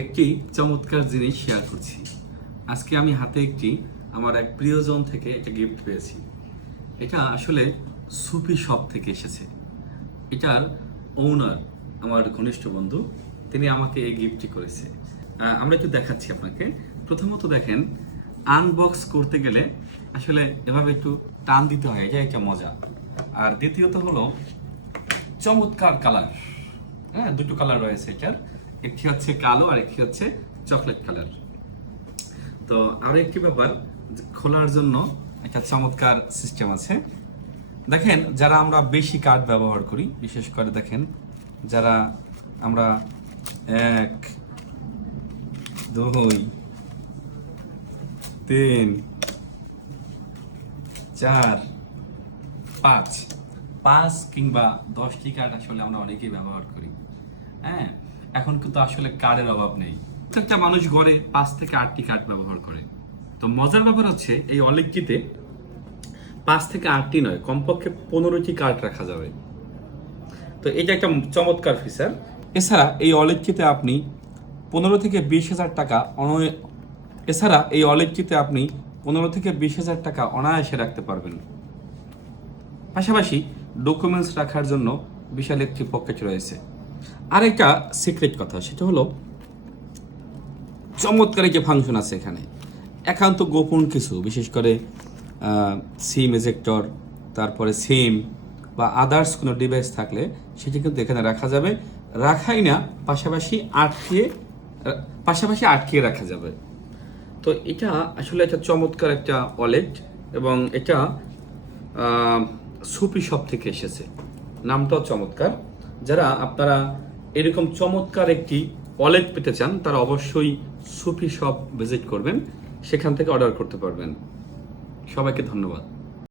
একটি চমৎকার জিনিস শেয়ার করছি। আজকে আমি হাতে একটি আমার এক প্রিয়জন থেকে একটা গিফট পেয়েছি। এটা আসলে সুফি শপ থেকে এসেছে। এটার ওনার আমার ঘনিষ্ঠ বন্ধু, তিনি আমাকে এই গিফটটি করেছে। আমরা একটু দেখাচ্ছি আপনাকে। প্রথমত দেখেন, আনবক্স করতে গেলে আসলে এভাবে একটু টান দিতে হয়, এটা একটা মজা। আর দ্বিতীয়ত হলো চমৎকার কালার। হ্যাঁ, দুটো কালার রয়েছে এটার, একটি হচ্ছে কালো আর একটি হচ্ছে চকলেট কালার। তো আরো একটি ব্যাপার, খোলার জন্য একটা চমৎকার সিস্টেম আছে। দেখেন, যারা আমরা বেশি কার্ড ব্যবহার করি, বিশেষ করে দেখেন যারা আমরা 1 2 3 4 5 কিংবা 10টি কার্ড আসলে আমরা অনেকেই ব্যবহার করি। হ্যাঁ, এখন কিন্তু আসলে কার্ডের অভাব নেই। প্রত্যেকটা মানুষ গড়ে 5 থেকে 8টি কার্ড ব্যবহার করে। তো মজার ব্যাপার হচ্ছে, এই ওয়ালেটটিতে 5 থেকে 8টি নয়, কমপক্ষে 15টি কার্ড রাখা যাবে। তো এটা একটা চমৎকার ফিচার। এছাড়া এই ওয়ালেটটিতে আপনি 15 থেকে 20,000 টাকা অনায়াসে রাখতে পারবেন। পাশাপাশি ডকুমেন্টস রাখার জন্য বিশাল একটি পকেট রয়েছে। আর একটা সিক্রেট কথা, সেটা হলো চমৎকার যে ফাংশন আছে এখানে, একান্ত গোপন কিছু, বিশেষ করে সিম এজেক্টর, তারপরে সিম বা আদার্স কোনো ডিভাইস থাকলে সেটি কিন্তু এখানে রাখা যাবে। রাখাই না, পাশাপাশি আটকিয়ে রাখা যাবে। তো এটা আসলে একটা চমৎকার একটা ওয়ালেট, এবং এটা সুফি শপ থেকে এসেছে। নামটাও চমৎকার। যারা আপনারা এরকম চমৎকার একটি ওয়ালেট পেতে চান, তারা অবশ্যই সুফি শপ ভিজিট করবেন, সেখান থেকে অর্ডার করতে পারবেন। সবাইকে ধন্যবাদ।